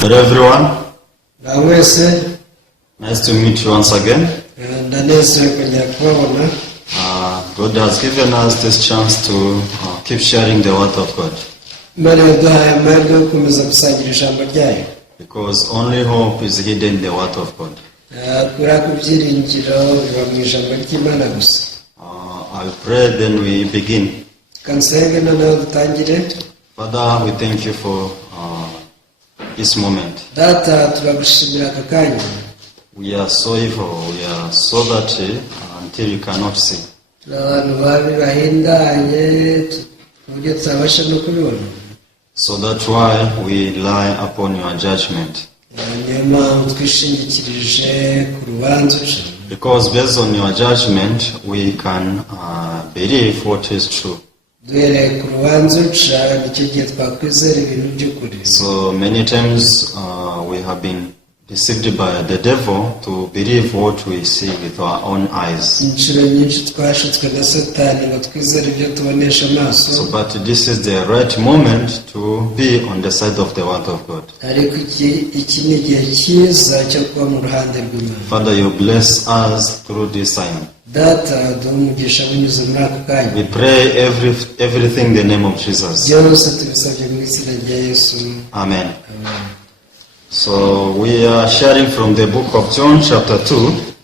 Hello everyone. Nice to meet you once again. God has given us this chance to keep sharing the word of God. Because only hope is hidden in the word of God. I'll pray, then we begin. Father, we thank you for this moment. We are so evil, we are so dirty until you cannot see. So that's why we rely upon your judgment. Because based on your judgment, we can believe what is true. So many times we have been deceived by the devil to believe what we see with our own eyes. So, but this is the right moment to be on the side of the word of God. Father, you bless us through this sign. We pray everything in the name of Jesus. Amen. So we are sharing from the book of John chapter 2.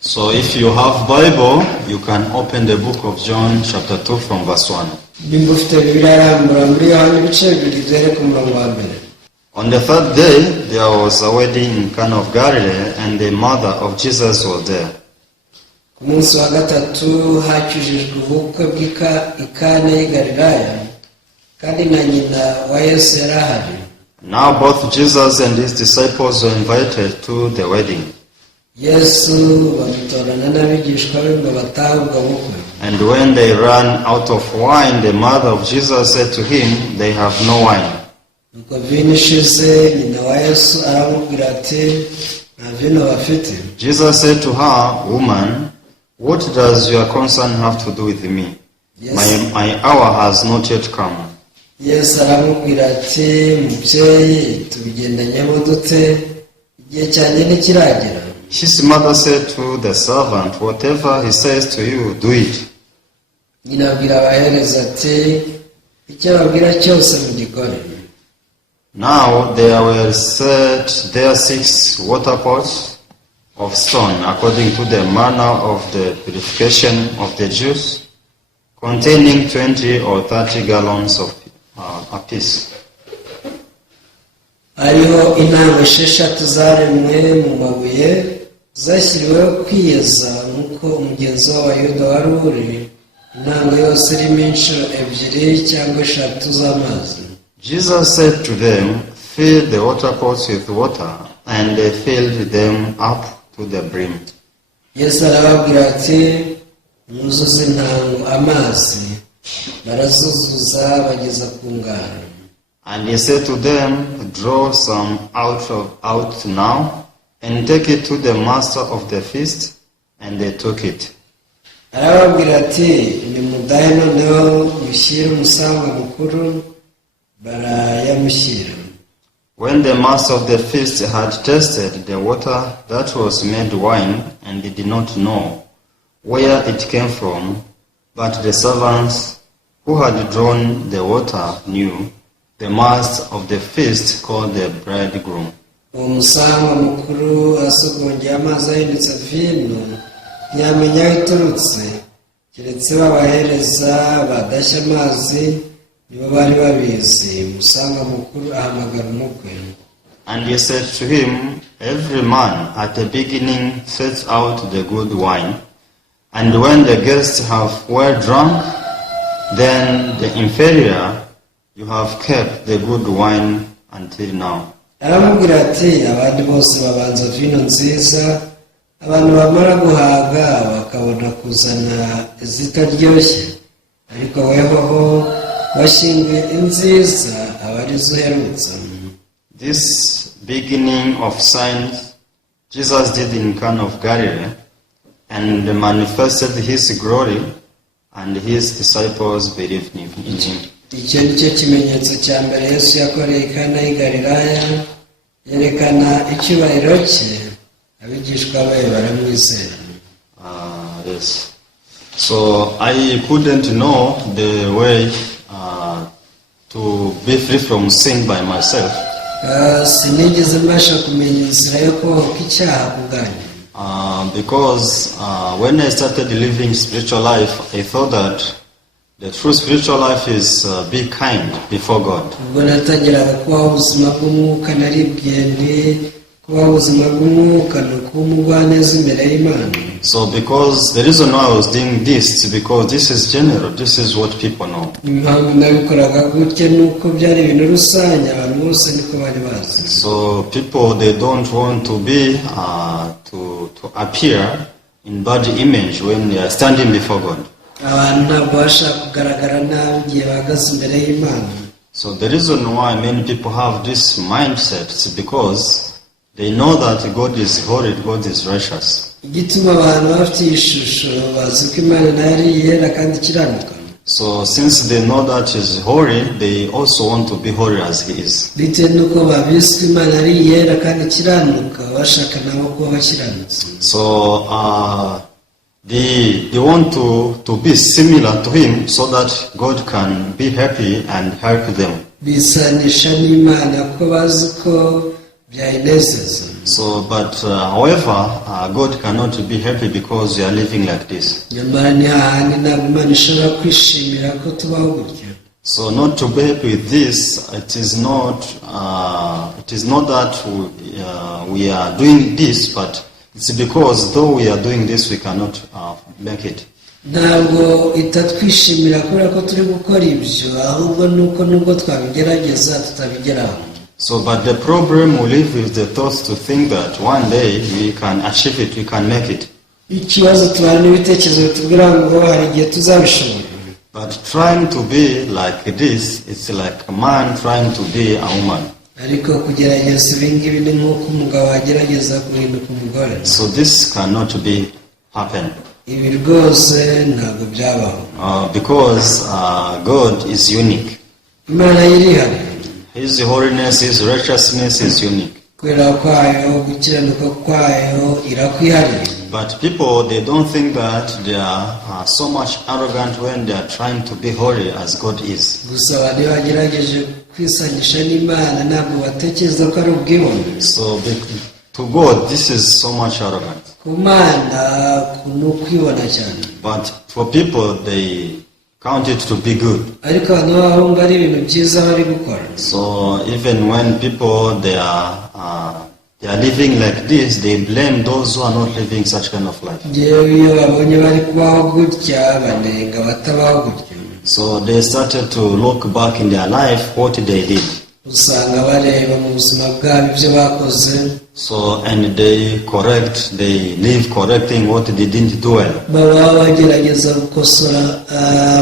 So if you have Bible, you can open the book of John chapter 2 from verse 1. On the third day, there was a wedding in Cana of Galilee, and the mother of Jesus was there. Now both Jesus and his disciples were invited to the wedding. And when they ran out of wine, the mother of Jesus said to him, "They have no wine." Jesus said to her, "Woman, what does your concern have to do with me? My hour has not yet come." His mother said to the servant, "Whatever he says to you, do it." Now there were set there 6 water pots of stone, according to the manner of the purification of the Jews, containing 20 or 30 gallons of apiece. Ariho intama 6 zaremwe mu mabuye zashyiriweho kwiyeza nk'uko umugenzi w'Abayuda wari uri, intama yose irimo inshuro 2 cyangwa 3 z'amazi. Jesus said to them, "Fill the water pots with water," and they filled them up to the brim. Yesu arababwira ati, "Muzuze intango amazi." Barazuzuza bageza ku ngaro. And he said to them, "Draw some out now, and take it to the master of the feast." And they took it. Arababwira ati, "Nimudahe noneho mushyire umusangwa mukuru." Barayamushyira. When the master of the feast had tasted the water that was made wine, and he did not know where it came from, but the servants who had drawn the water knew, the master of the feast called the bridegroom. Umusangwa mukuru asogongeye amazi ahindutse vino, ntiyamenya aho iturutse, keretse babahereza badashya amazi nibo bari babizi. Umusangwa mukuru ahamagara umukwe. And he said to him, "Every man at the beginning sets out the good wine, and when the guests have well drunk, then the inferior you have kept the good wine until now." Aramubwira ati, "Abandi bose babanza vino nziza, abantu bamara guhaga bakabona kuzana izitaryoshye, ariko wehoho washyinguye inziza abarizo uherutse." This beginning of signs Jesus did in Cana of Galilee, and manifested his glory, and his disciples believed in him. icyo ni cyo kimenyetso cya mbere Yesu yakoreye i Kana y'i Galilaya, yerekana icyubahiro cye, abigishwa be baramwizera. Yes. So I couldn't know the way to be free from sin by myself. Sinigeze mbasha kumenya inzira yo kubaho icyaha ku bwanjye. Because when I started living spiritual life, I thought that the true spiritual life is be kind before God. Ubwo natangiraga kubaho ubuzima bw'umwuka, naribwiye nti kubaho ubuzima bw'umwuka ni ukuba umugwaneza imbere y'Imana. So because the reason why I was doing this is because this is general, this is what people know. Impamvu nabikoraga gutya ni uko byari ibintu rusange, abantu bose niko bari bazi. So people, they don't want to be to appear in bad image when they are standing before God. Abantu ntabwo bashaka kugaragara nabi igihe bahagaze imbere y'Imana. So the reason why many people have this mindset is because they know that God is holy, God is righteous. Igituma abantu bafite ishusho bazi ko Imana nayo ari iyera kandi ikiranuka. So since they know that He is holy, they also want to be holy as He is. Bitewe n'uko babizi ko Imana ari iyera kandi ikiranuka, bashaka nabo kuba bakiranutse. So they want to be similar to Him so that God can be happy and help them. Bisanisha n'Imana kuko bazi ko byayinezeza. So, but however, God cannot be happy because we are living like this. Nyamara ni hahandi ntabwo Imana ishobora kwishimira ko tubaho gutyo. So, not to be happy with this, it is not that we are doing this, but it's because though we are doing this, we cannot make it. Ntabwo itatwishimira kubera ko turi gukora ibyo, ahubwo nuko nubwo twabigerageza tutabigeraho. So, but the problem we live with the thoughts to think that one day we can achieve it, we can make it. Ikibazo tubana n'ibitekerezo bitubwira ngo hari igihe tuzabishobora. But trying to be like this, it's like a man trying to be a woman. Ariko kugerageza ibingibi ni nk'uko umugabo agerageza guhinduka umugore. So this cannot be happen. Ibi rwose ntabwo byabaho. Because God is unique. Imana irihariye. His holiness, His righteousness is unique. Kwera kwayo, gukiranuka kwayo irakwihariye. But people, they don't think that they are so much arrogant when they are trying to be holy as God is. Gusa abantu bagerageje kwisanisha n'Imana ntabwo batekereza ko ari ubwibone. So to God, this is so much arrogant. Ku Mana ni ukwibona cyane. But for people, they count it to be good. Ariko abantu babo ari ibintu byiza bari gukora. So even when people they are living like this, they blame those who are not living such kind of life. Iyo babonye bari kubaho gutya banenga batabaho gutya. So they started to look back in their life what they did. Usanga bareba mu buzima bwabo ibyo bakoze. So and they live correcting what they didn't do well. Baba bagerageza gukosora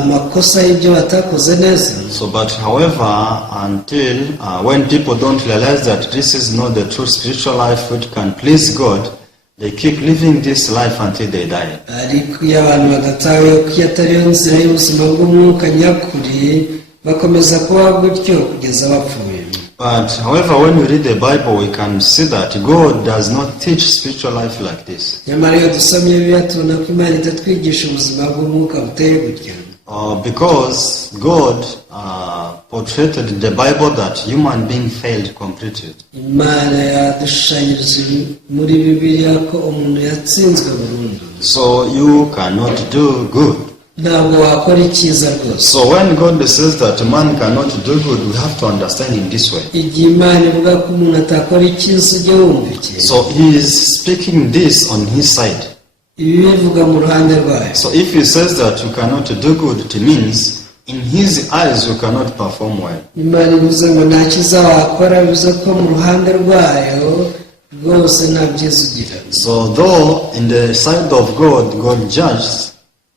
amakosa y'ibyo batakoze neza. So but however, until when people don't realize that this is not the true spiritual life which can please God, they keep living this life until they die. Ariko iyo abantu badatawe ko atariyo nzira y'ubuzima bw'umwuka nyakuri, bakomeza kuba gutyo kugeza bapfuye. But however, when we read the Bible, we can see that God does not teach spiritual life like this. Nyamara iyo dusomye Bibiliya tubona ko Imana itatwigisha ubuzima bw'umwuka buteye gutyo. Because God portrayed the Bible that human being failed completely. Imana yadushushanyirije muri Bibiliya ko umuntu yatsinzwe burundu. So you cannot do good. Ntabwo wakora icyiza rwose. So when God says that man cannot do good, we have to understand in this way. Igihe Imana ivuga ko umuntu atakora icyiza ujye wumva iki. So He is speaking this on His side. Ibi bivuga mu ruhande rwayo. So if He says that you cannot do good, it means in His eyes you cannot perform well. Imana ivuze ngo nta cyiza wakora, bivuze ko mu ruhande rwayo rwose nta byiza ugira. So though in the sight of God, God judges,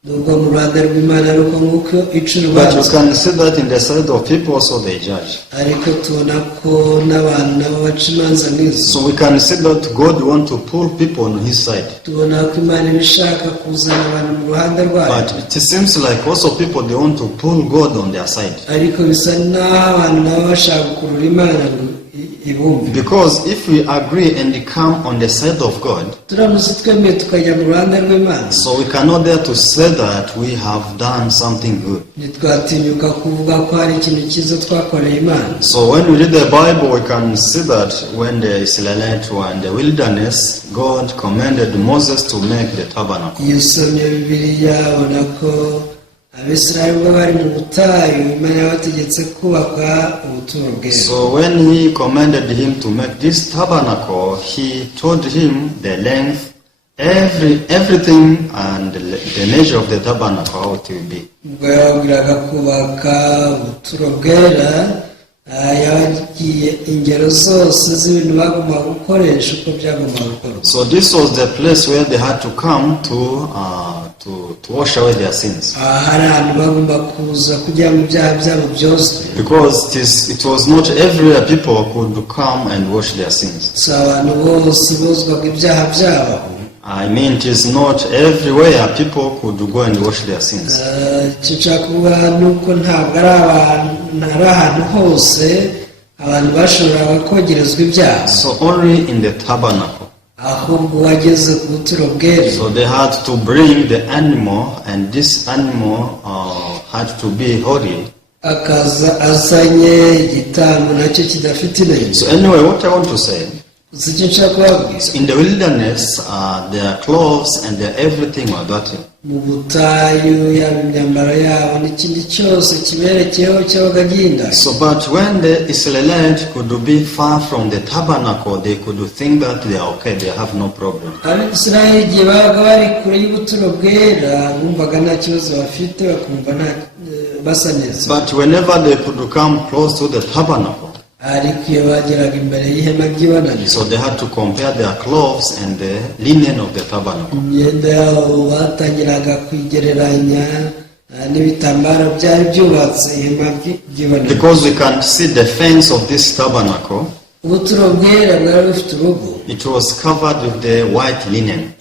nubwo mu ruhande rw'Imana ari uko nguko ica But you urubanza, can see that in the side of people also they judge. ariko tubona ko n'abantu nabo baca imanza nk'izo. So we can see that God wants to pull people on his side. Tubona ko Imana iba ishaka kuzana abantu mu ruhande rwayo, But it seems like also people they want to pull God on their side. ariko bisa n'aho abantu nabo bashaka gukurura Imana ngo ibumve. Because if we agree and come on the side of God, turamutse twemeye tukajya mu ruhande rw'Imana, so we cannot dare to say that we have done something good. ntitwatinyuka kuvuga ko hari ikintu cyiza twakoreye Imana. So when we read the Bible, we can see that when the Israelites were in the wilderness, God commanded Moses to make the tabernacle. Iyo usomye Bibiliya ubona ko Abisirayeli ubwo bari mu butayu, Imana yabategetse kubaka ubuturo bwera. So when he commanded him to make this tabernacle, he told him the length, everything, and the measure of the tabernacle how it will be. Ubwo yababwiraga kubaka ubuturo bwera, yabagiye ingero zose z'ibintu bagomba gukoresha uko byagomba gukorwa. So this was the place where they had to come to wash away their sins. Hari ahantu bagomba kuza kugira ngo ibyaha byabo byose, Because it was not everywhere people could come and wash their sins. si abantu bose bozwaga ibyaha byabo. I mean, it is not everywhere people could go and wash their sins. Icyo nshaka kuvuga ni uko ntabwo ari ahantu hose abantu bashoboraga kogerezwa ibyaha, So only in the tabernacle. ahubwo wageze ku buturo bwera. So they had to bring the animal, and this animal had to be holy. Akaza azanye igitambo nacyo kidafite inenge. So anyway, what I want to say, Si icyo nshaka kubabwira, in the wilderness, their clothes and their everything were dirty. mu butayu yaba imyambaro yabo n'ikindi cyose kiberekeyeho cyabaga gihindanye. So, but when the Israelites could be far from the tabernacle, they could think that they are okay, they have no problem. Abisirayeli igihe babaga bari kure y'ubuturo bwera bumvaga nta kibazo bafite, bakumva basa neza. But whenever they could come close to the tabernacle, ariko iyo bageraga imbere y'ihema ry'ibonaniro, so they had to compare their clothes and the linen of the tabernacle. imyenda yabo batangiraga kuyigereranya n'ibitambaro byari byubatse ihema ry'ibonaniro. Because we can see the fence of this tabernacle, ubuturo bwera bwari bufite urugo, it was covered with the white linen.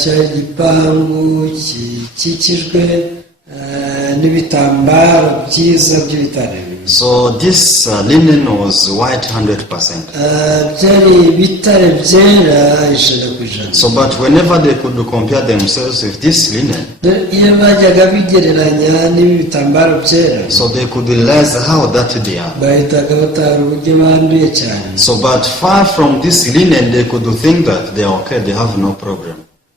cyari igipangu gikikijwe n'ibitambaro byiza by'ibitare. So this linen was white 100%. byari ibitare byera 100%. So but whenever they could compare themselves with this linen, iyo bajyaga bigereranya n'ibi bitambaro byera, so they could realize how dirty they are. bahitaga batara uburyo banduye cyane. So but far from this linen, they could think that they are okay, they have no problem.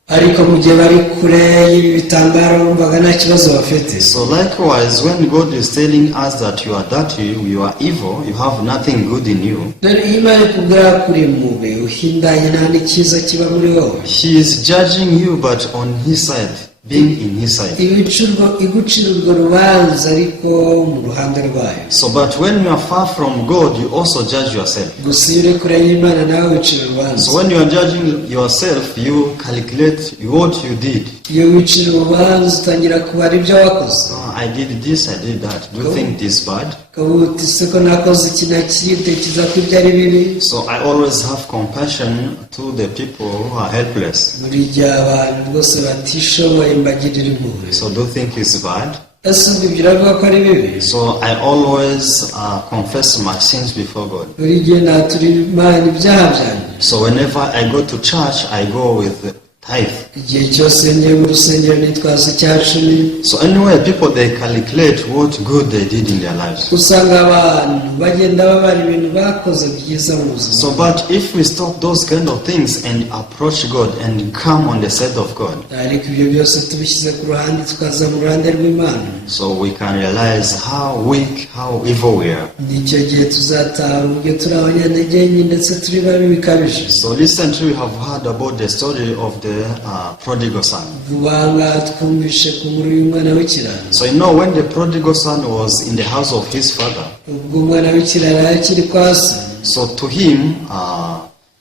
ariko mu gihe bari kure y'ibi bitambaro bumvaga nta kibazo bafite. So likewise, when God is telling us that you are dirty, you are evil, you have nothing good in you, dore iyo Imana ikubwira ko uri mubi, uhindanye nta n'ikiza kiba muri wowe, He is judging you, but on His side, being in His side. igucira urwo rubanza ariko mu ruhande rwayo. So but when you are far from God, you also judge yourself. gusa iyo uri kure y'Imana nawe wicira urubanza. So when you are judging yourself, you calculate what you did. iyo wicira urubanza utangira kubara ibyo wakoze. Oh, I did this, I did that. Do you think this is bad? ukavuga uti se ko nakoze iki na kiri, utekereza ko ibyo ari bibi. So I always have compassion to the people who are helpless. buri gihe abantu bose batishoboye mbagirira impuhwe. So do you think it's bad? ese ubwo ibyo uravuga ko ari bibi? So I always confess my sins before God. buri gihe natura Imana ibyaha byanjye. So whenever I go to church, I go with tithe. igihe cyose ngiye mu rusengero nitwaza icya cumi. So anyway, people they calculate what good they did in their lives. usanga abantu bagenda babara ibintu bakoze byiza mu buzima. So but if we stop those kind of things and approach God and come on the side of God, ariko ibyo byose tubishyize ku ruhande tukaza mu ruhande rw'Imana, so we can realize how weak, how evil we are. nicyo gihe tuzataha uburyo turi abanyantege nke ndetse turi babi bikabije. So recently we have heard about the story of the prodigal son. vuba ngaha twumvishe ku nkuru y'umwana w'ikirara. So you know when the prodigal son was in the house of his father, ubwo umwana w'ikirara akiri kwa se, so to him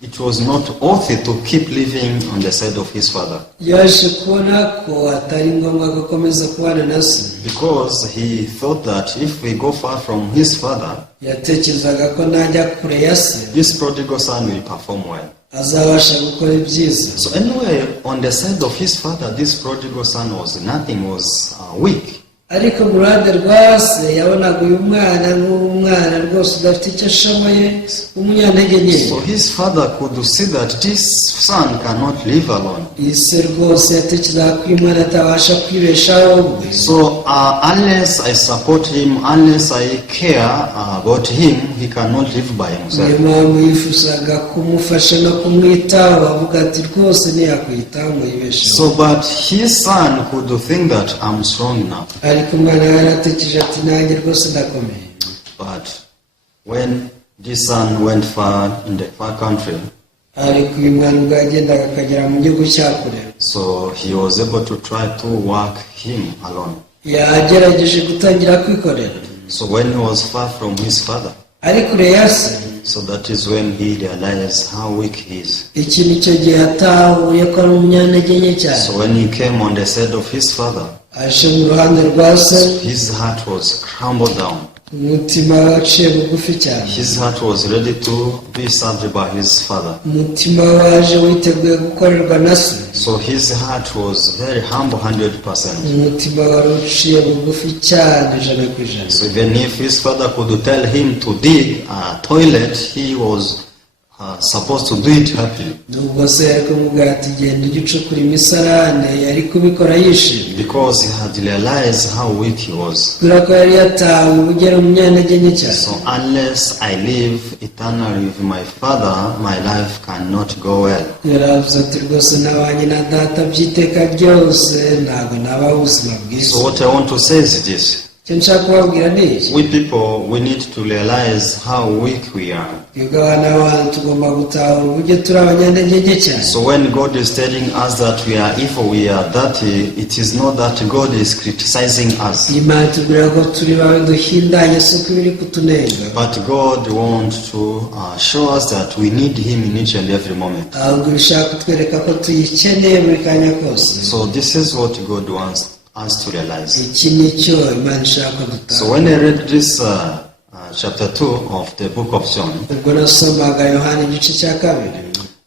it was not worthy to keep living on the side of his father, yaje kubona ko atari ngombwa gukomeza kubana na se, because he thought that if we go far from his father, yatekerezaga ko najya kure ya se this prodigal son will perform well. azabasha gukora ibyiza. So anyway, on the side of his father, this prodigal son was nothing, was weak. ariko mu ruhande rwa se yabonaga uyu mwana nk'umwana rwose udafite icyo ashoboye, umunyantege nke. So his father could see that this son cannot live alone. ise rwose yatekerezaga ko uyu mwana atabasha kwibeshaho ubwe. So unless I support him, unless I care about him, he cannot live by himself. niyo mpamvu yifuzaga kumufasha no kumwitaho, avuga ati rwose ntiyakwitaho ngo yibesheho. So but his son could think that I'm strong now. ariko umwana yaratekereje ati nanjye rwose ndakomeye. But when this son went far in the far country, ariko uyu mwana ubwo yagendaga akagera mu gihugu cya kure, so he was able to try to work him alone. yagerageje gutangira kwikorera. So when he was far from his father, ari kure ya se, so that is when he realized how weak he is. iki nicyo gihe atahuye ko ari umunyantege nke cyane. So when he came on the side of his father, aje mu ruhande rwa se, his heart was crumbled down. umutima waciye bugufi cyane. His heart was ready to be served by his father. umutima waje witeguye gukorerwa na se. So his heart was very humble, 100%. umutima wari uciye bugufi cyane 100%. So even if his father could tell him to dig a toilet, he was supposed to do it happily. nubwo se yari kumubwira ati genda ujye ucukura imisarane, yari kubikora yishimye, Because he had realized how weak he was. kubera ko yari yatawe ubugera umunyantege nke cyane. So unless I live eternally with my father, my life cannot go well. yaravuze ati rwose nabanye na data by'iteka ryose ntabwo nabaho ubuzima bwiza. So what I want to say is this. icyo nshaka kubabwira ni iki: We people, we need to realize how weak we are. twebwe abana b'abantu tugomba gutahura uburyo turi abanyantege nke cyane. So when God is telling us that we are evil, we are dirty, it is not that God is criticizing us. imana itubwira ko turi bawe duhindanye, si uko biri kutunenga, But God wants to show us that we need Him in each and every moment. ahubwo bishaka kutwereka ko tuyikeneye buri kanya kose. So this is what God wants us to realize. iki ni cyo imana ishaka ko So dutaha. when I read this chapter 2 of the book of John, ubwo nasomaga yohana igice cya kabiri,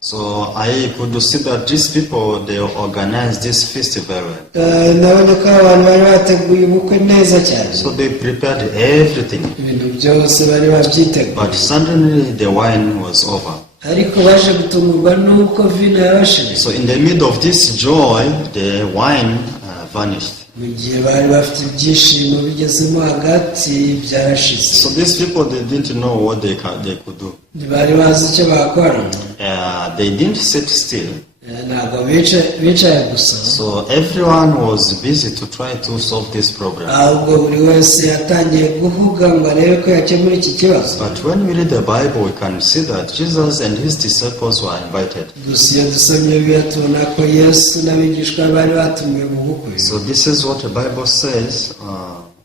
so I could see that these people, they organized this feast very well. nabonye ko abantu bari bateguye ubukwe neza cyane, So they prepared everything. ibintu byose bari babyiteguye. But suddenly the wine was over. ariko baje gutungurwa n'uko vino yabashije. So in the middle of this joy, the wine vanished. mu gihe bari bafite ibyishimo bigezemo hagati byarashize. So these people, they didn't know what they could do. ntibari bazi icyo bakora. They didn't sit still. ntabwo bicaye gusa, So everyone was busy to try to solve this problem. ahubwo buri wese yatangiye guhuga ngo arebe ko yakemura iki kibazo. But when we read the Bible, we can see that Jesus and his disciples were invited. gusa iyo dusomye bibiliya tubona ko yesu n'abigishwa bari batumiwe mu bukwe. So this is what the Bible says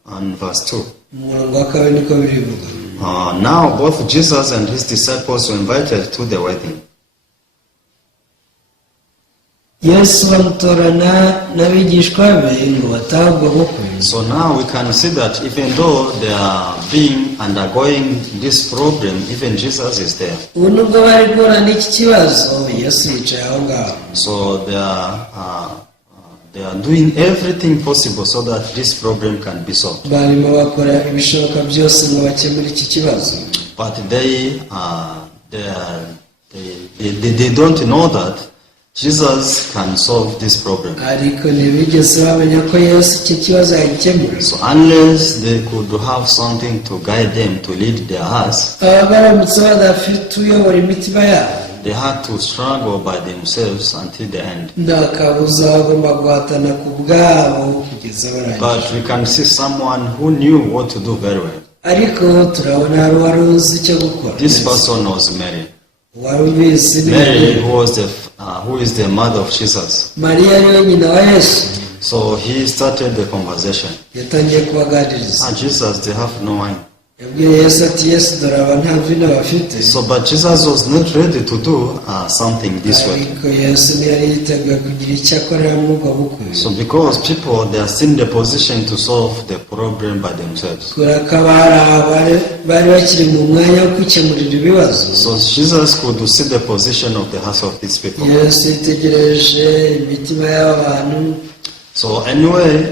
on verse 2. umurongo wa kabiri niko birivuga: Now both Jesus and his disciples were invited to the wedding. yesu bamutorana n'abigishwa be ngo batahe ubwo bukwe. So now we can see that even though they are being undergoing this problem, even Jesus is there. ubu nubwo bari guhura n'iki kibazo, yesu yicaye aho ngaho. So they are doing everything possible so that this problem can be solved. barimo bakora ibishoboka byose ngo bakemure iki kibazo, But they don't know that Jesus can solve this problem. ariko ntibigeze bamenya ko yesu iki kibazo yagikemura. So unless they could have something to guide them, to lead their hearts, baramutse badafite uyobora imitima yabo, they had to struggle by themselves until the end. nta kabuza bagomba guhatana ku bwabo kugeza barangije. But we can see someone who knew what to do very well. ariko turabona hari uwari uzi icyo gukora. This person was Mary. wari ubizi ni Mary, Mariya. who is the mother of Jesus. mariya ariwe nyina wa yesu. So he started the conversation. yatangiye kubaganiriza. Jesus, they have no wine. yabwiye Yesu ati Yesu dore aba nta vino bafite. So, but Jesus was not ready to do something this way. Ariko Yesu ntiyari yiteguye kugira icyo akorera muri ubwo bukwe. So, because people, they are still in the position to solve the problem by themselves. kubera ko bari bakiri mu mwanya wo kwikemurira ibibazo. So, Jesus could see the position of the hearts of these people. Yesu yitegereje imitima y'aba bantu. So anyway,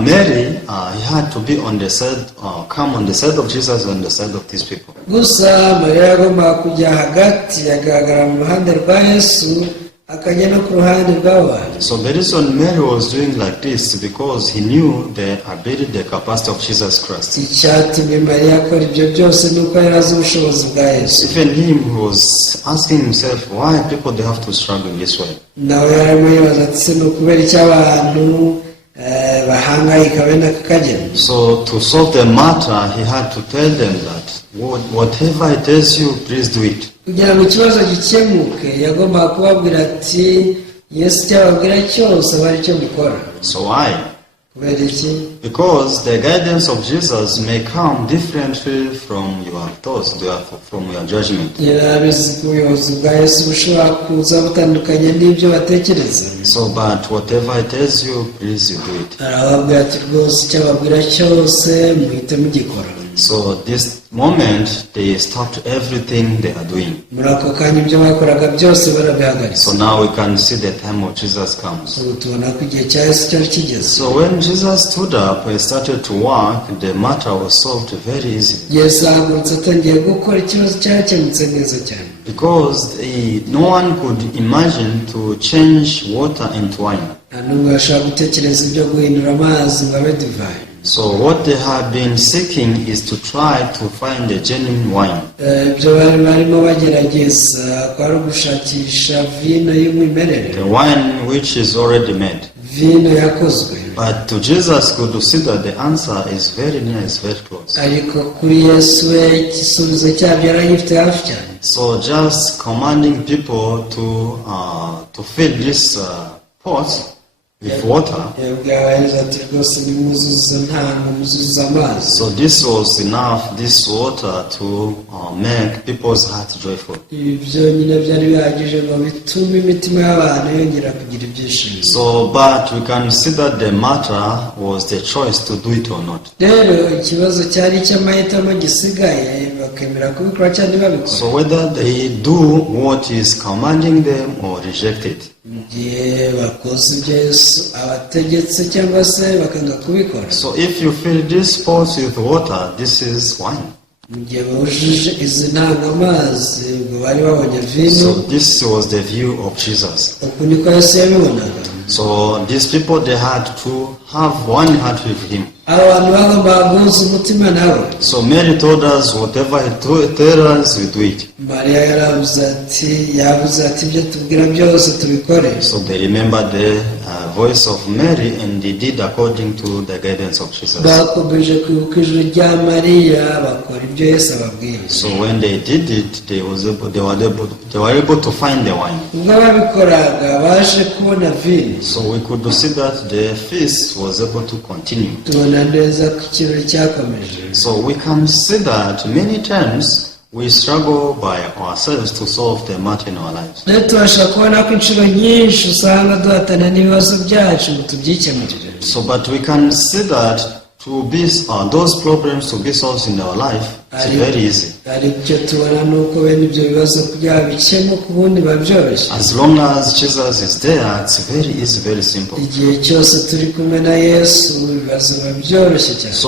Mary, he had to be on the side, come on the side of Jesus and the side of these people. Gusa Mariya yagombaga kujya hagati, agaragara mu ruhande rwa Yesu akajya no ku ruhande rw'abantu. So the reason Mary was doing like this because he knew the ability, the capacity of Jesus Christ. Icyatumye Mariya akora ibyo byose ni uko yari azi ubushobozi bwa Yesu. Even him was asking himself why people they have to struggle in this way. Nawe yarimo yibaza ati se ni ukubera icyo abantu bahangayika bene aka kageni. So to solve the matter, he had to tell them that whatever it tells you, please do it. Kugira ngo ikibazo gikemuke yagombaga kubabwira ati Yesu cyababwira cyose aba ari cyo mukora. So why? Kubera iki? Because the guidance of Jesus may come differently from your thoughts, from your judgment. Yarabizi ko ubuyobozi bwa Yesu bushobora kuza butandukanye n'ibyo batekereza. So, but whatever it tells you, please you do it. Arababwira ati rwose icyo ababwira cyose muhite mugikora. So this moment they stopped everything they are doing. Muri ako kanya ibyo bakoraga byose barabihagaritse. So now we can see the time of Jesus comes. Ubu tubona ko igihe cya Yesu cyari kigeze. So when Jesus stood up and started to work, the matter was solved very easily. Yesu ahagurutse atangiye gukora ikibazo cyakemutse neza cyane. Because no one could imagine to change water into wine. Nta n'umwe yashobora gutekereza ibyo guhindura amazi ngo abe divayi. So what they have been seeking is to try to find a genuine wine. Ibyo barimo bagerageza kwari ugushakisha vino y'umwimerere. The wine which is already made. Vino yakozwe. But to Jesus could see that the answer is very near, is very close. Ariko kuri Yesu we igisubizo cyabyo yaragifite hafi cyane. So just commanding people to fill this pot with water. So this was enough, this water, to make people's hearts joyful. So, but we can see that the matter was the choice to do it or not. So whether they do what is commanding them or reject it. So if you fill this pot with water, this is wine. So this was the view of Jesus. So these people, they had to have one heart with him. So Mary told us whatever he tells us, we do it. So they remembered the voice of Mary and they did according to the guidance of Jesus. So when they did it, they were able to find the wine. So we could see that the feast was able to continue. So we can see that many times we struggle by ourselves to solve the matter in our lives. So but we can see that to be those problems to be solved in our life, it's very easy. As long as Jesus is there, it's very easy, very simple. So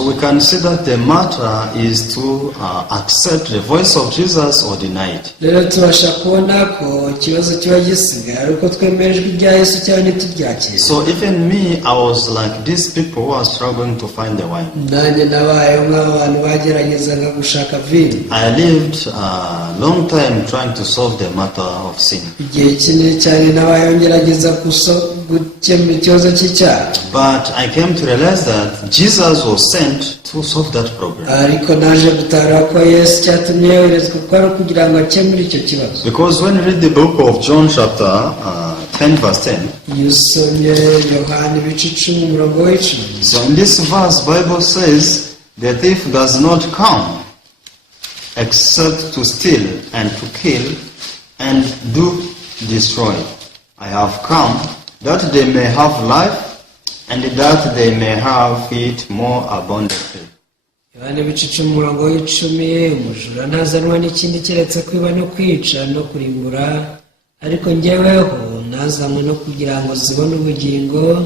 we can see that the matter is to accept the voice of Jesus or deny it. So even me, I was like these people who are struggling to find the wine. I lived a long time trying to solve the matter of sin. But I came to realize that Jesus was sent to solve that problem. Because when you read the book of John chapter 10 verse 10, so in this verse, Bible says, the thief does not come except to steal and to kill and do destroy. I have come that they may have life and that they may have it more abundantly. Yohana ibice 10:10, umujura ntazanwa n'ikindi keretse kwiba no kwica no kurimbura, ariko njyeweho nazanywe no kugira ngo zibone ubugingo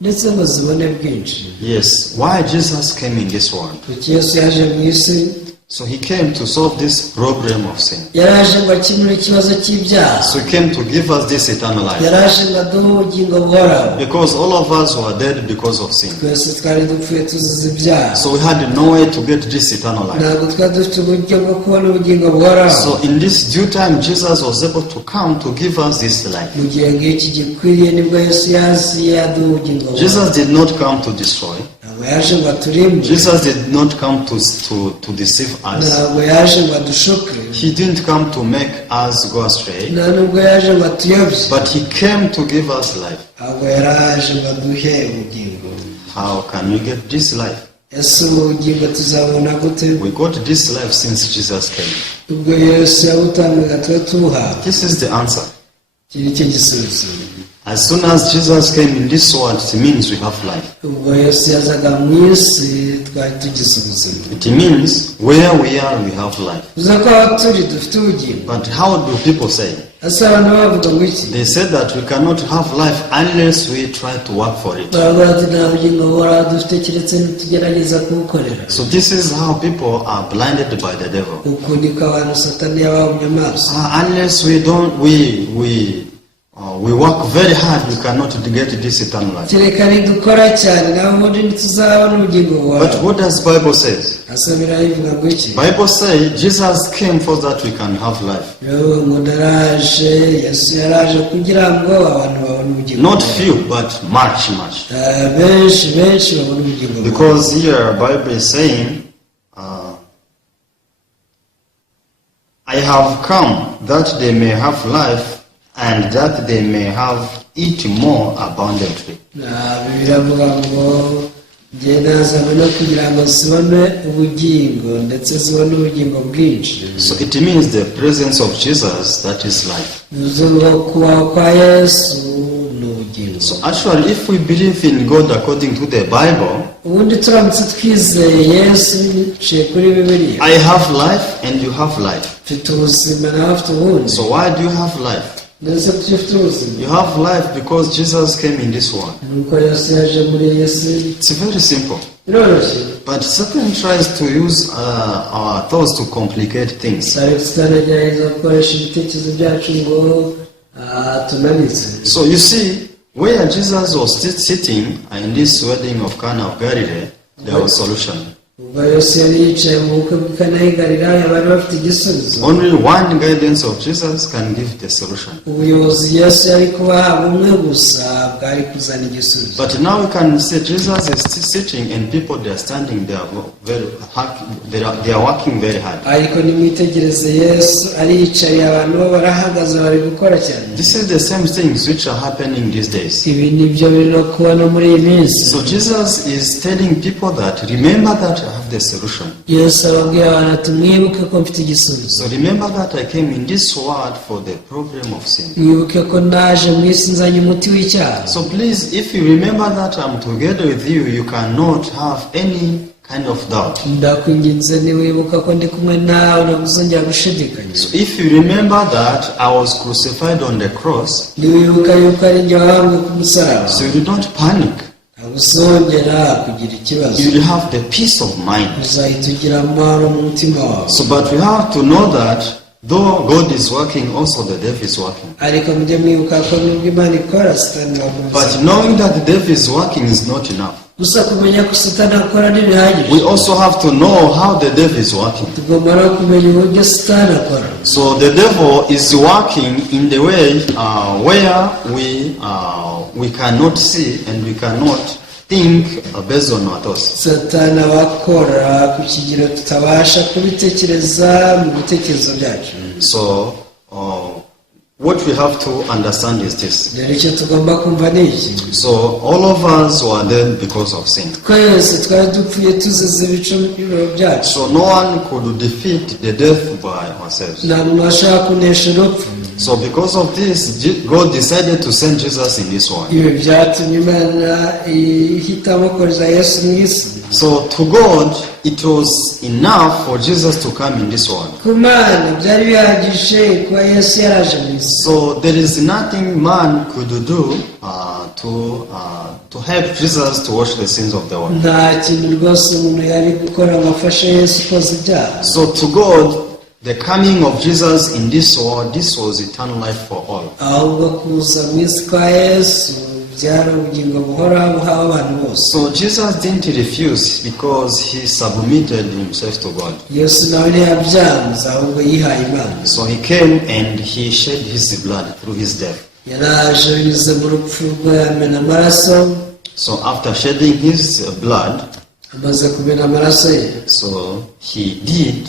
ndetse ngo zibone bwinshi. Yes, why Jesus came in this world? Kuki Yesu yaje mu isi? So he came to solve this problem of sin. Yaraje ngo akemure ikibazo cy'ibyaha. So he came to give us this eternal life. Yaraje ngo aduhe ubugingo buhoraho. Because all of us were dead because of sin. Twese twari dupfuye tuzize ibyaha. So we had no way to get this eternal life. Ntabwo twari dufite uburyo bwo kubona ubugingo buhoraho. So in this due time, Jesus was able to come to give us this life. Mu gihe ngiki gikwiriye nibwo Yesu yaziye aduha ubugingo buhoraho. Jesus did not come to destroy. Ntabwo yaje ngo aturimbure. Jesus did not come to deceive us. Ntabwo yaje ngo adushuke. He didn't come to make us go astray. Nta nubwo yaje ngo atuyobye. But he came to give us life. Ntabwo yaraje ngo aduhe ubugingo. How can we get this life? Ese ubugingo tuzabona gute? We got this life since Jesus came. Ubwo Yesu yabutangaga tuba tubuhawe. This is the answer. Iki nicyo gisubizo. As soon as Jesus came in this world, it means we have life. Ubwo Yesu yazaga mu isi twari tugize ubuzima. It means where we are, we have life. Uza ko aho turi dufite ubugingo. But how do people say? Ese abantu bavuga ngo iki? They say that we cannot have life unless we try to work for it. Baravuga ati nta bugingo buhoraho dufite keretse nitugerageza kubukorera. So this is how people are blinded by the devil. Uku niko abantu Satani yabahumye amaso. Unless we work very hard, we cannot get this eternal life. Kereka nidukora cyane naho ubundi ntituzabona ubugingo buhoraho. But what does Bible says? Asa birayivuga ngo iki? Bible says Jesus came so that we can have life. Yo ngo naraje, Yesu yaraje kugira ngo abantu babone ubugingo. Not few, but much. Benshi babone ubugingo. Because here Bible is saying, I have come that they may have life and that they may have it more abundantly. Biravuga ngo njye nazanywe no kugira ngo zibone ubugingo ndetse zibone ubugingo bwinshi. So it means the presence of Jesus, that is life. Kubaho kwa Yesu ni ubugingo. So actually, if we believe in God according to the Bible, ubundi turamutse twizeye Yesu biciye kuri Bibiliya, I have life and you have life. mfite ubuzima nawe afite ubundi. So why do you have life? Ndetse tufite ubuzima. You have life because Jesus came in this world. Nuko Yesu yaje muri iyi si. It's very simple. Biroroshye. But Satan tries to use our thoughts to complicate things. Satani agerageza gukoresha ibitekerezo byacu ngo tunanize. So you see, where Jesus was sitting in this wedding of Cana of Galilee, there was solution. Ubwo Yesu yari yicaye mu bukwe bw'i Kana y'i Galilaya, bari bafite igisubizo. Only one guidance of Jesus can give the solution. Ubuyobozi Yesu yari kubaha bumwe gusa bwari kuzana igisubizo. But now we can see Jesus is sitting and people they are standing there they are working very hard. Ariko nimwitegereze Yesu ari yicaye, abantu bo barahagaze bari gukora cyane. This is the same things which are happening these days. Ibi nibyo biri no kubona muri iyi minsi. So Jesus is telling people that remember that I have the solution. Yesu ababwira abantu ati mwibuke ko mfite igisubizo. So remember that I came in this world for the problem of sin. Mwibuke ko naje mu isi nzanye umuti w'icyaha. So please, if you remember that I'm together with you, you cannot have any kind of doubt. Ndakwinginze niwibuka ko ndi kumwe nawe ntuzongera gushidikanya. So if you remember that I was crucified on the cross, niwibuka yuko ari njye wahambwe ku musaraba, so you don't panic. ntuzongera kugira ikibazo. You will have the peace of mind. Uzahita ugira amahoro mu mutima wawe. So but we have to know that though God is working, also the devil is working. Ariko mujye mwibuka ko nubwo Imana ikora, Satani But akora. knowing that the devil is working is not enough. Gusa kumenya ko Satani akora ntibihagije. We also have to know how the devil is working. Tugomba no kumenya uburyo Satani akora. So the devil is working in the way where we cannot see and we cannot think based on our thoughts. Satani abakora ku kigero tutabasha kubitekereza mu bitekerezo byacu. So what we have to understand is this. rero icyo tugomba kumva ni iki. So all of us were dead because of sin. twese twari dupfuye tuzize ibicumuro byacu. So no one could defeat the death by ourselves. nta muntu washaka kunesha urupfu. So because of this, God decided to send Jesus in this world. ibi byatumye Imana ihitamo kohereza Yesu mu isi. So to God, it was enough for Jesus to come in this world. ku Mana byari bihagije kuba Yesu yaraje mu isi. So there is nothing man could do to help Jesus to wash the sins of the world. nta kintu rwose umuntu yari gukora ngo afashe Yesu koza ibyaha. So to God, the coming of Jesus in this world, this was eternal life for all. ahubwo kuza mu isi kwa Yesu byari ubugingo buhoraho buhawe abantu bose. So Jesus didn't refuse because he submitted himself to God. Yesu nawe ntiyabyanze ahubwo yihaye Imana. So he came and he shed his blood through his death. yaraje binyuze mu rupfu rwe amena amaraso. So after shedding his blood, amaze kumena amaraso ye, so he did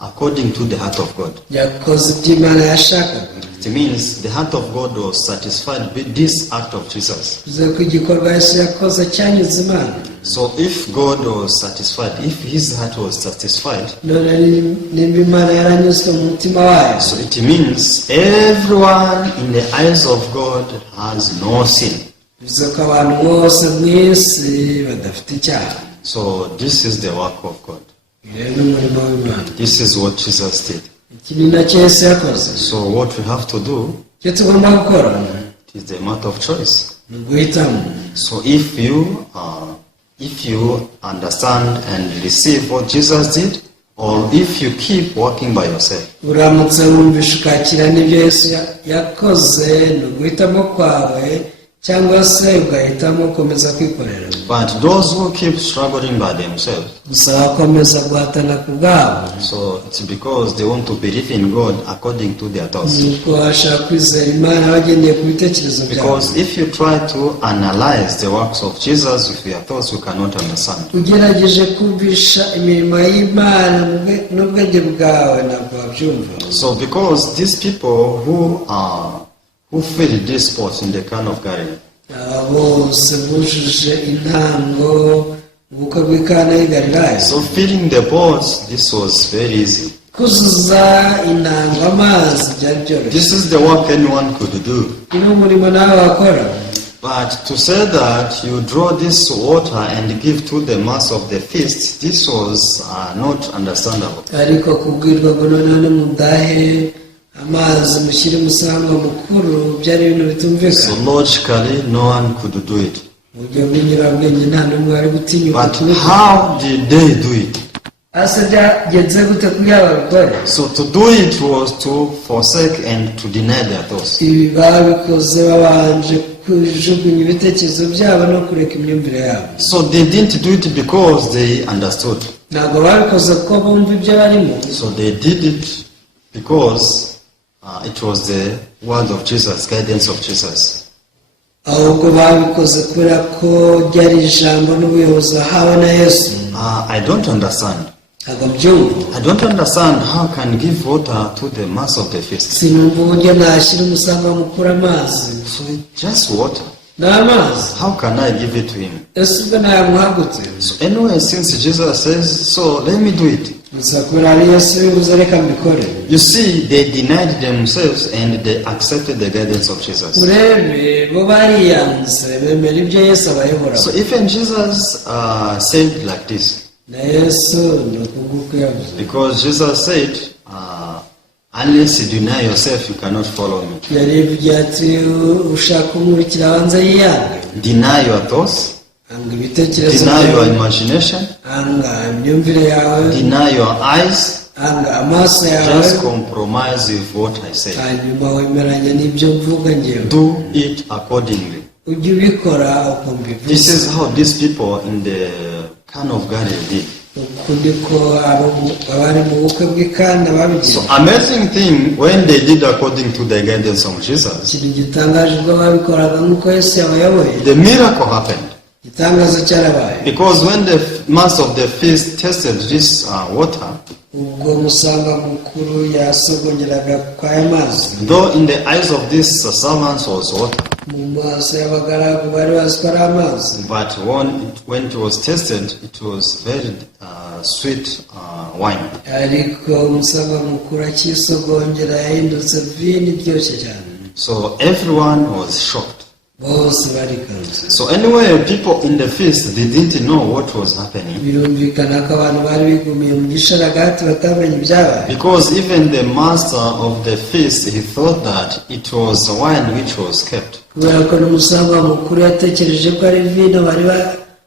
according to the heart of God. yakoze ibyo Imana yashakaga. It means the heart of God was satisfied with this act of Jesus. bivuze ko igikorwa Yesu yakoze cyanyuze Imana. So if God was satisfied, if his heart was satisfied, none nimba Imana yaranyuzwe mu mutima wayo, so it means everyone in the eyes of God has no sin. bivuze ko abantu bose mu isi badafite icyaha. So this is the work of God. rero ni umurimo w'Imana. This is what Jesus did. iki ni nacyo Yesu yakoze. So what we have to do, icyo tugomba gukora it is the matter of choice. ni uguhitamo. So if you understand and receive what Jesus did, or if you keep working by yourself, uramutse wumvisha ukakira n'ibyo Yesu yakoze, ni uguhitamo kwawe, cyangwa se ugahitamo gukomeza kwikorera. but those who keep struggling by themselves, gusa bakomeza guhatana ku bwabo, so it's because they want to believe in God according to their thoughts. nuko bashaka kwizera Imana bagendeye ku bitekerezo byabo. Because if you try to analyze the works of Jesus with your thoughts, you cannot understand. ugerageje kumvisha imirimo y'Imana n'ubwenge bwawe ntabwo wabyumva. So because these people who filled this spot in the Cana of Galilee, aba bose bujuje intango ubukwe bw'i Kana y'i Galilaya. so filling the pots, this was very easy. kuzuza intango amazi byari byoroshye. This is the work anyone could do. ni umurimo nawe wakora. But to say that you draw this water and give to the mass of the feast, this was not understandable. ariko kubwirwa ngo noneho nimudahe amazi mushyire umusaruro mukuru byari ibintu So bitumvikana. logically, no one could do it. mu buryo bw'inyurabwenge nta n'umwe wari gutinyuka But kubikora. how did they do it? ase byagenze gute kugira babikore? So to do it was to forsake and to deny their thoughts. ibi babikoze babanje kujugunya ibitekerezo byabo no kureka imyumvire yabo. So they didn't do it because they understood. ntabwo babikoze kuko bumva ibyo barimo, So they did it because it was the word of Jesus, guidance of Jesus. ahubwo babikoze kubera ko ryari ijambo n'ubuyobozi wahawe na Yesu. I don't understand. ntabwo mbyumva. I don't understand how can give water to the mass of the feast. sinumva uburyo nashyira umusaruro mukuru amazi. So it's just water. ni amazi. How can I give it to him? ese ubwo nayamuhagutse? So anyway, since Jesus says so, let me do it. gusa kubera ari Yesu bivuze reka mbikore. You see, they denied themselves and they accepted the guidance of Jesus. urebe bo bariyanze bemera ibyo Yesu abayobora. So even Jesus said like this, na Yesu ni ukuvuga yavuze. because Jesus said, unless you deny yourself, you cannot follow me. yarivugiye ati ushaka kumurikira abanza yiyange. Deny your thoughts, anga ibitekerezo deny your byawe, imagination, anga imyumvire yawe, deny your eyes, anga amaso yawe, just compromise with what I say. hanyuma wemeranya n'ibyo mvuga ngewe. Do it accordingly. ujye ubikora uko This mbivuze. is how these people in the Cana of Galilee did. uku niko abari mu bukwe bw'i Kana So babigenje. amazing thing, when they did according to the guidance of Jesus, ikintu gitangaje ubwo babikoraga nk'uko Yesu yabayoboye, the miracle happened. itangazo cyarabaye. Because when the master of the feast tasted this water, ubwo musanga mukuru yasogongeraga kw'aya mazi, though in the eyes of these servants was water, mu maso y'abagaragu bari bazi ko ari amazi, but when it was tasted, it was very sweet wine. ariko musanga mukuru akisogongera yahindutse vino iryoshye cyane. So everyone was shocked. bose barikanze. So anyway, people in the feast, they didn't know what was happening. birumvikana ko abantu bari bigumiye mu gisharagati batamenya ibyabaye, Because even the master of the feast, he thought that it was wine which was kept. kubera ko n'umusangwa mukuru yatekereje ko ari vino bari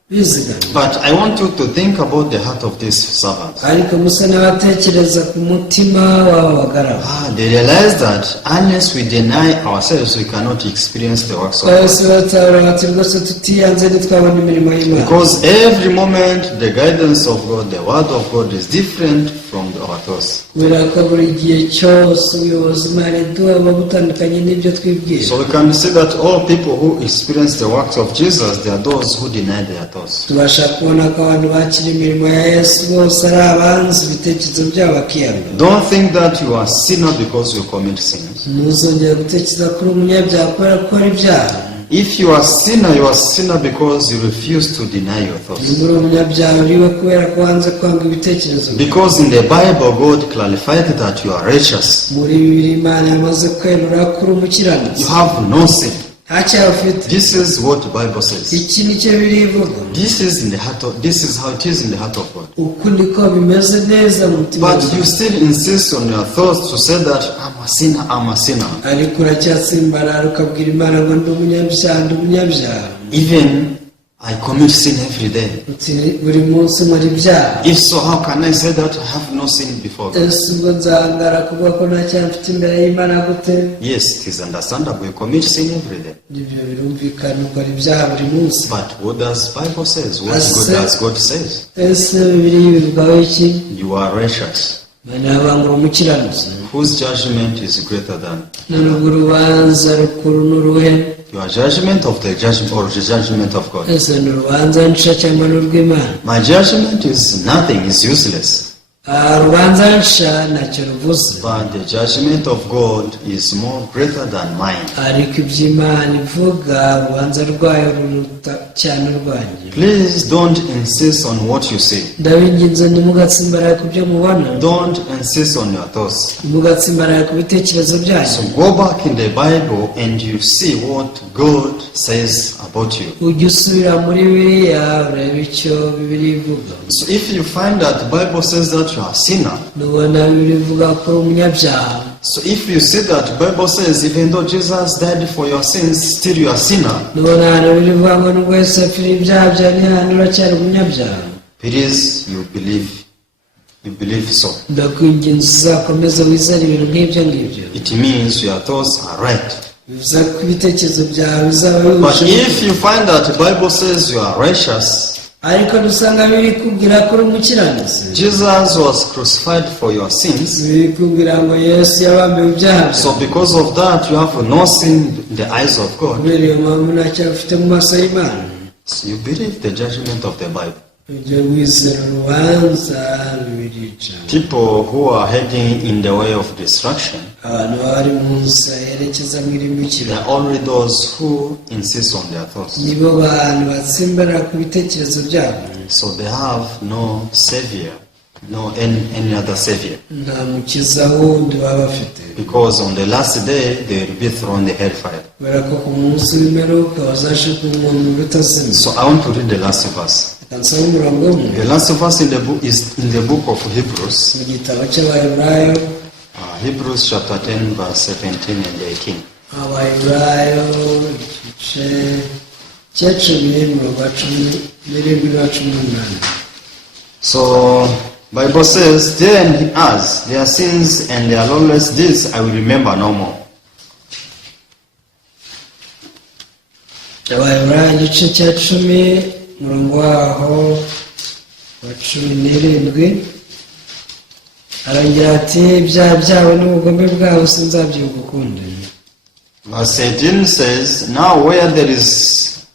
bizigama. But I want you to think about the heart of these servants. ariko musa n'abatekereza ku mutima w'aba bagaragu. They realized that unless we deny ourselves, we cannot experience the works of God. bose batabura bati rwose tutiyanze ntitwabona imirimo y'Imana. Because every moment, the guidance of God, the word of God is different from our thoughts. kubera ko buri gihe cyose ubuyobozi Imana iduha buba butandukanye n'ibyo twibwira. So we can see that all people who experience the works of Jesus, they are those who deny their thoughts. tubasha kubona ko abantu bakira imirimo ya Yesu bose ari abanzi ibitekerezo byabo bakiyanga. Don't think that you are a sinner because you commit sins. ntuzongere gutekereza kuri umunyabyaha kubera ko ari ibyaha. If you are a sinner, you are a sinner because you refuse to deny your thoughts. niba uri umunyabyaha uriwe kubera ko wanze kwanga ibitekerezo byawe. Because in the Bible, God clarified that you are righteous. muri Bibiliya Imana yamaze kwerura ko uri umukiranutsi, You have no sin. nta cyaha ufite. This is what the Bible says. iki ni cyo Bibiliya ivuga. This is how it is in the heart of God. uku niko bimeze neza mu mutima But wawe. you still insist on your thoughts to say that I'm a sinner. ariko uracyatsimbarara ukabwira Imana ngo ndi umunyabyaha. Even I commit sin every day. uti buri munsi muri ibyaha. If so, how can I say that I have no sin before God? ese ubwo nzahangara kuvuga ko nta cyaha mfite imbere y'Imana gute? Yes, it is understandable. You commit sin every day. ibyo birumvikana, ukora ibyaha buri munsi. But what does Bible says? What does God says? ese Bibiliya ibivugaho iki? You are righteous. Imana yabangura umukiranutsi. Whose judgment is greater than? n'urwo urubanza rukuru n'uruhe? Your judgment of the judgment or the judgment of God? ese ni urubanza nsha cyangwa n'urw'Imana? My judgment is nothing, it's useless. urubanza nsha ntacyo ruvuze, But the judgment of God is more greater than mine. ariko iby'Imana ivuga urubanza rwayo ruruta cyane urwanjye. Please don't insist on what you say. ndabinginze ntimugatsimbaraye ku byo mubona, Don't insist on your thoughts. ntimugatsimbaraye ku bitekerezo byanyu. So go back in the Bible and you see what God says about you. ujye usubira muri Bibiliya urebe icyo Bibiliya ivuga. So if you find that the Bible says that you are a sinner, nubona Bibiliya ivuga ko uri umunyabyaha, so if you see that the Bible says even though Jesus died for your sins, still you are a sinner, nubona ahantu Bibiliya ivuga ngo nubwo Yesu yapfiriye ibyaha byawe n'ihandi uracyari umunyabyaha, please you believe so. ndakwinginze uzakomeze wizere ibintu nk'ibyo ngibyo. It means your thoughts are right. bivuze ko ibitekerezo byawe bizaba But bihuje. if you find that the Bible says you are righteous, ariko dusanga biri kubwira ko uri umukiranutsi, Jesus was crucified for your sins. biri kubwira ngo Yesu yabambiwe ibyaha So byawe. because of that, you have no sin in the eyes of God. kubera iyo mpamvu nta cyaha ufite mu maso y'Imana. So you believe the judgment of the Bible. ujye wizera urubanza rw'irica. People who are heading in the way of destruction, abantu baba bari mu nzira yerekeza mu they irimbukiro, are only those who insist on their thoughts. nibo bantu batsimbarara ku bitekerezo byabo. So they have no savior, no any other savior. nta mukiza wundi baba bafite, Because on the last day, they will be thrown in the hellfire. kubera ko ku munsi w'imperuka bazashikurwa mu rutazima. So I want to read the last verse. reka nsome umurongo umwe The last verse in the book is in the book of Hebrews. mu gitabo cy'Abaheburayo, Hebrews chapter 10 verse 17 and 18. Abaheburayo igice cya 10 umurongo wa 17 na 18. So Bible says, then he adds, their sins and their lawless deeds I will remember no more. Abaheburayo igice cya 10 umurongo waho wa 17 arongera ati ibyaha byawe n'ubugome bwawe sinzabyibuka ukundi. Verse 18 says, now where there is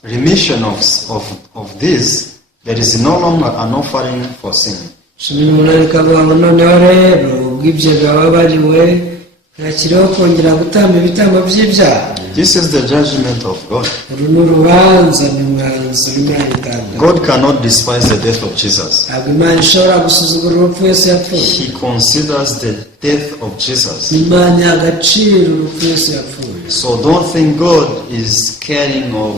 remission of this, there is no longer an offering for sin. 18 ikavuga ngo noneho rero ubwo ibyo byababariwe ntakiriho kongera gutamba ibitambo by'ibyaha. This is the judgment of God. uru ni urubanza n'umwanzuro Imana itanga. God cannot despise the death of Jesus. ntabwo Imana ishobora gusuzugura urupfu Yesu yapfuye. He considers the death of Jesus. Imana iha agaciro urupfu Yesu yapfuye. So don't think God is caring of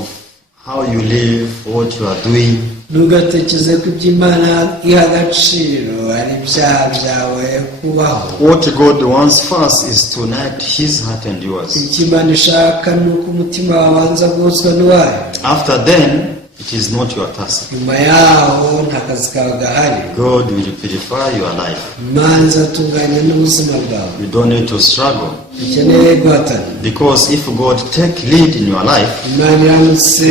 how you live, what you are doing. ntugatekereze ko ibyo Imana iha agaciro ari ibyaha byawe kubaho. What God wants first is to unite His heart and yours. icyo Imana ishaka ni uko umutima wabanza guhuzwa n'uwayo. After then, it is not your task. nyuma yaho nta kazi kawe gahari. God will purify your life. Imana izatunganya n'ubuzima bwawe. You don't need to struggle. ukeneye guhatana. Because if God take lead in your life, Imana iramutse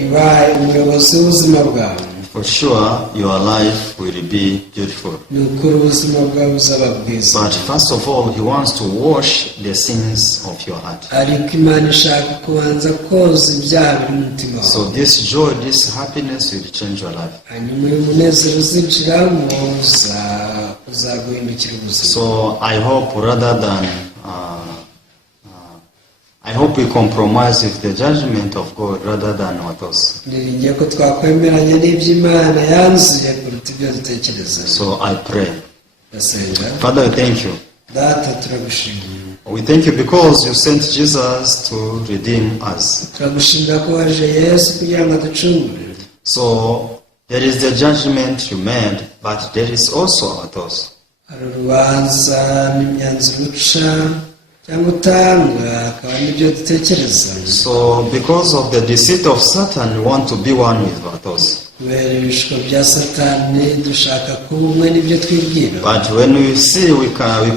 iba umuyobozi w'ubuzima bwawe, for sure your life will be beautiful. ni ukuri ubuzima bwawe buzaba bwiza. But first of all, He wants to wash the sins of your heart. ariko Imana ishaka kubanza koza ibyaha biri mu mutima wawe. So this joy, this happiness will change your life. hanyuma uyu munezero uzinjiramo uzaguhindukira ubuzima. So I hope rather than I hope we compromise with the judgment of God rather than our thoughts. niringiye ko twakwemeranya n'ibyo Imana yanzuye kuruta ibyo dutekereza. So I pray. Ndasenga. Father, we thank you. Data turagushimira. We thank you because you sent Jesus to redeem us. turagushimira ko waje Yesu kugira ngo aducungure. So there is the judgment you made, but there is also our thoughts. hari urubanza n'imyanzuro uca cyangwa utanga, hakaba n'ibyo dutekereza. So because of the deceit of Satan, we want to be one with our thoughts. kubera ibishuko bya Satani dushaka kuba umwe n'ibyo twibwira. But when we see, we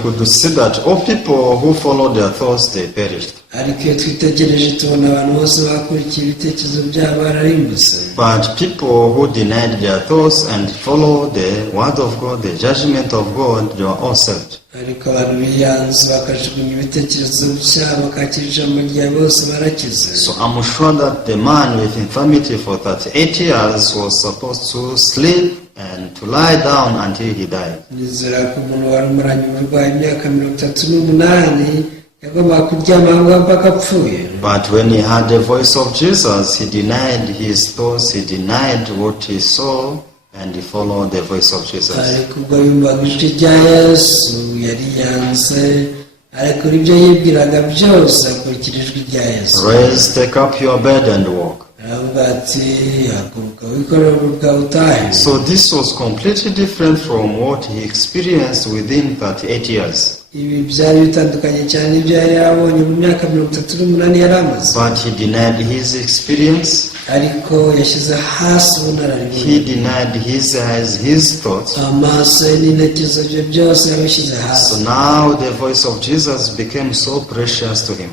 could see that all people who follow their thoughts, they perished. ariko iyo twitegereje tubona abantu bose bakurikiye ibitekerezo byabo bararimbutse. But people who denied their thoughts and follow the word of God, the judgment of God, they were all saved. ariko abantu biyanze bakajugunya ibitekerezo byabo bakakira ijambo rya bose barakize. So I'm sure that the man with infirmity for 38 years was supposed to sleep and to lie down until he died. nizera ko umuntu wari umuranye uburwayi imyaka 38 yagombaga kuryama aho mpaka apfuye. But when he heard the voice of Jesus, he denied his thoughts, he denied what he saw, and he followed the voice of Jesus. ariko ubwo yumvaga ijwi rya Yesu yariyanze, ariko ibyo yibwiraga byose akurikira ijwi rya Yesu. Rise, take up your bed and walk. aravuga ati haguruka wikorere ubwawe utahe. So this was completely different from what he experienced within 38 years. ibi byari bitandukanye cyane n'ibyo yari yarabonye mu myaka 38 yari amaze. But he denied his experience. ariko yashyize hasi He ubunararibonye. denied his eyes, his thoughts. amaso ye n'intekerezo bye byose yabishyize hasi. So now the voice of Jesus became so precious to him.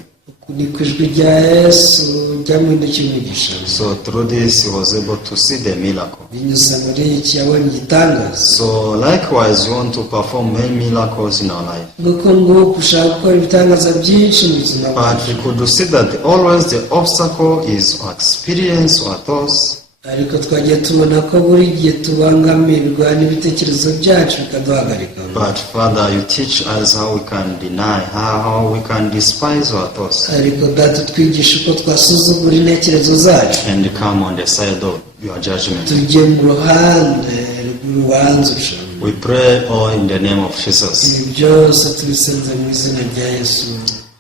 ni ku ijwi rya Yesu ryamuhindukiye umugisha. So through this he was able to see the miracle. binyuze muri iki yabonye igitangaza. So likewise we want to perform many miracles in our life. nguko nguko ushaka gukora ibitangaza byinshi mu buzima But bwacu. we could see that always the obstacle is our experience or thoughts. ariko twagiye tubona ko buri gihe tubangamirwa n'ibitekerezo byacu bikaduhagarika. But Father, you teach us how we can deny, how we can despise our thoughts ariko data twigisha uko twasuzugura intekerezo zacu and come on the side of your judgment. tujye mu ruhande rw'urubanza uca. We pray all in the name of Jesus. ibi byose tubisenze mu izina rya Yesu.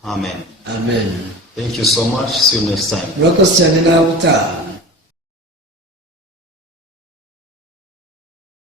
Amen. amen. Thank you so much. See you next time. murakoze cyane nawe utaha.